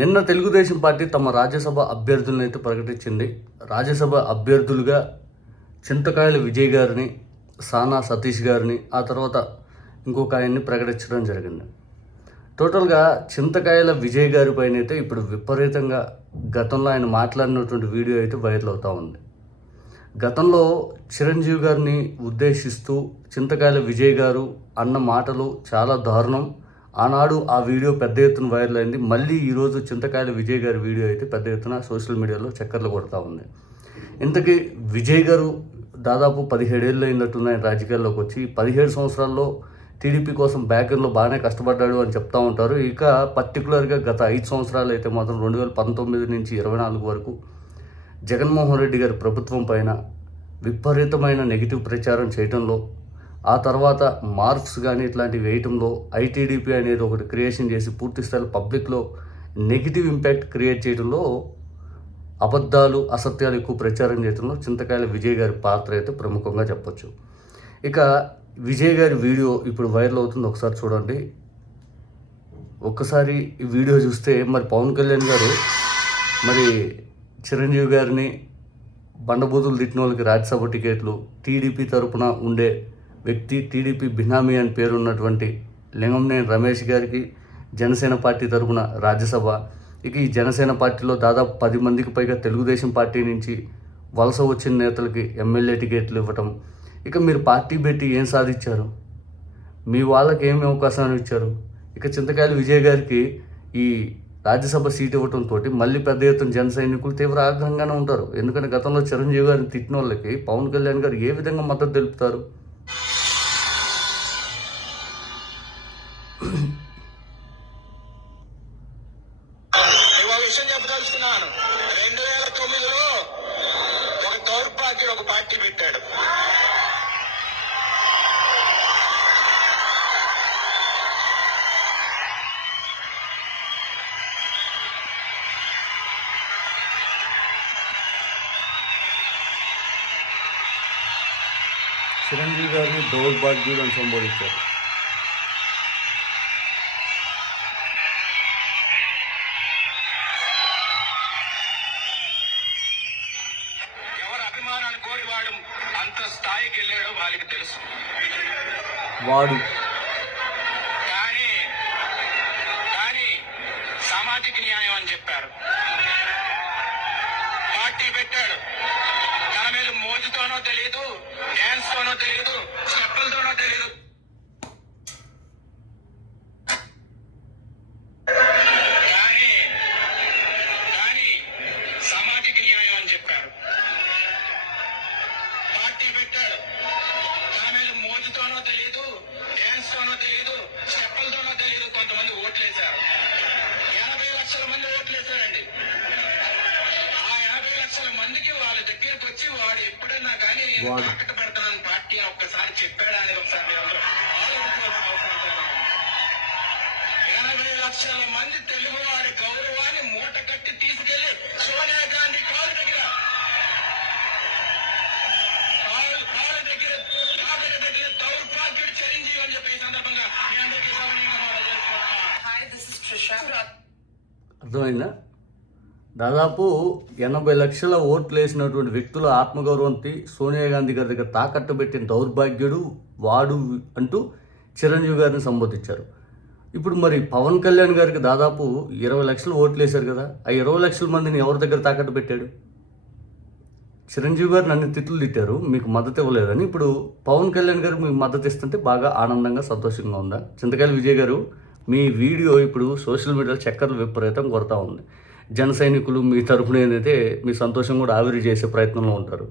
నిన్న తెలుగుదేశం పార్టీ తమ రాజ్యసభ అభ్యర్థులను అయితే ప్రకటించింది. రాజ్యసభ అభ్యర్థులుగా చింతకాయల విజయ్ గారిని, సానా సతీష్ గారిని, ఆ తర్వాత ఇంకొక ఆయన్ని ప్రకటించడం జరిగింది. టోటల్గా చింతకాయల విజయ్ గారి పైన అయితే ఇప్పుడు విపరీతంగా గతంలో ఆయన మాట్లాడినటువంటి వీడియో అయితే వైరల్ అవుతూ ఉంది. గతంలో చిరంజీవి గారిని ఉద్దేశిస్తూ చింతకాయల విజయ్ గారు అన్న మాటలు చాలా దారుణం. ఆనాడు ఆ వీడియో పెద్ద ఎత్తున వైరల్ అయింది. మళ్ళీ ఈరోజు చింతకాయల విజయ్ గారి వీడియో అయితే పెద్ద ఎత్తున సోషల్ మీడియాలో చక్కర్లు కొడతా ఉంది. ఇంతకీ విజయ్ గారు దాదాపు 17 ఏళ్ళు అయినట్టున్న రాజకీయాల్లోకి వచ్చి 17 సంవత్సరాల్లో టీడీపీ కోసం బ్యాకర్లో బాగానే కష్టపడ్డాడు అని చెప్తూ ఉంటారు. ఇక పర్టికులర్గా గత 5 సంవత్సరాలు అయితే మాత్రం 2019 నుంచి 24 వరకు జగన్మోహన్ రెడ్డి గారి ప్రభుత్వం పైన విపరీతమైన నెగిటివ్ ప్రచారం చేయడంలో, ఆ తర్వాత మార్క్స్ కానీ ఇట్లాంటివి వేయటంలో, ఐటీడీపీ అనేది ఒకటి క్రియేషన్ చేసి పూర్తి స్థాయిలో పబ్లిక్లో నెగిటివ్ ఇంపాక్ట్ క్రియేట్ చేయడంలో, అబద్ధాలు అసత్యాలు ఎక్కువ ప్రచారం చేయడంలో చింతకాయల విజయ్ గారి పాత్ర అయితే ప్రముఖంగా చెప్పొచ్చు. ఇక విజయ్ గారి వీడియో ఇప్పుడు వైరల్ అవుతుంది, ఒకసారి చూడండి. ఒక్కసారి ఈ వీడియో చూస్తే మరి పవన్ కళ్యాణ్ గారు మరి చిరంజీవి గారిని బండబూతులు తిట్టిన వాళ్ళకి రాజ్యసభ టికెట్లు, టీడీపీ తరపున ఉండే వ్యక్తి, టీడీపీ బినామీ అని పేరున్నటువంటి లింగంనేని రమేష్ గారికి జనసేన పార్టీ తరపున రాజ్యసభ. ఇక ఈ జనసేన పార్టీలో దాదాపు 10 మందికి పైగా తెలుగుదేశం పార్టీ నుంచి వలస వచ్చిన నేతలకి ఎమ్మెల్యే టికెట్లు ఇవ్వటం. ఇక మీరు పార్టీ పెట్టి ఏం సాధించారు? మీ వాళ్ళకి ఏమి అవకాశాలు ఇచ్చారు? ఇక చింతకాయల విజయ్ గారికి ఈ రాజ్యసభ సీట్ ఇవ్వడంతో మళ్ళీ పెద్ద ఎత్తున జన సైనికులు తీవ్ర ఆగ్రహంగానే ఉంటారు. ఎందుకంటే గతంలో చిరంజీవి గారిని తిట్టిన వాళ్ళకి పవన్ కళ్యాణ్ గారు ఏ విధంగా మద్దతు తెలుపుతారు? చెప్పదలుచుకున్నాను. 2009లో ఒక దౌర్భాగ్యుడు ఒక పార్టీ పెట్టాడు. చిరంజీవి గారిని దౌర్భాగ్యుడు అని సంబోధించారు. ఎవరు అభిమానాన్ని కోరి వాడు అంత స్థాయికి వెళ్ళాడో వాళ్ళకి తెలుసు. వాడు కానీ సామాజిక న్యాయం అని చెప్పారు. పార్టీ పెట్టాడు. తన మీద మోజుతోనో తెలియదు, డ్యాన్స్ తోనో తెలియదు, స్టెప్పులతోనో తెలియదు, కానీ సామాజిక న్యాయం అని చెప్పారు. పార్టీ పెట్టాడు. తన మీద మోజుతోనో తెలియదు, డ్యాన్స్ తోనో తెలియదు, స్టెప్పులతోనో తెలియదు, కొంతమంది ఓట్లేశారు. 80 లక్షల మంది ఓట్లేశారండి. ఆ 80 లక్షల మందికి వాళ్ళ దగ్గరకు వచ్చి వాడు ఎప్పుడన్నా కానీ తాకట్టు పెడతానని పార్టీ ఒక్కసారి చెప్పాడా అని ఒకసారి మీరు అందరూ ఆలోచించాల్సిన అవసరం ఉంది. 80 లక్షల మంది తెలుగు వారి గౌరవాన్ని మూట కట్టి తీసుకెళ్లి సోనియా గాంధీ కాలు దగ్గర దౌర్భాగ్యుడు చిరంజీవి అని చెప్పి ఈ సందర్భంగా మీ అందరికీ అర్థమైందా? దాదాపు 80 లక్షల ఓట్లు వేసినటువంటి వ్యక్తుల ఆత్మగౌరవంతి సోనియా గాంధీ గారి దగ్గర తాకట్టు పెట్టిన దౌర్భాగ్యుడు వాడు అంటూ చిరంజీవి గారిని సంబోధించారు. ఇప్పుడు మరి పవన్ కళ్యాణ్ గారికి దాదాపు 20 లక్షలు ఓట్లు వేశారు కదా, ఆ 20 లక్షల మందిని ఎవరి దగ్గర తాకట్టు పెట్టాడు? చిరంజీవి గారిని అన్ని తిట్లు తిట్టారు, మీకు మద్దతు ఇవ్వలేదని. ఇప్పుడు పవన్ కళ్యాణ్ గారు మీకు మద్దతు ఇస్తుంటే బాగా ఆనందంగా సంతోషంగా ఉందా? చింతకాయల విజయ్ గారు, మీ వీడియో ఇప్పుడు సోషల్ మీడియాలో చక్కర్లు విపరీతం కొడతా ఉంది. జన సైనికులు మీ తరపున ఏదైతే మీ సంతోషం కూడా ఆవిరి చేసే ప్రయత్నంలో ఉంటారు.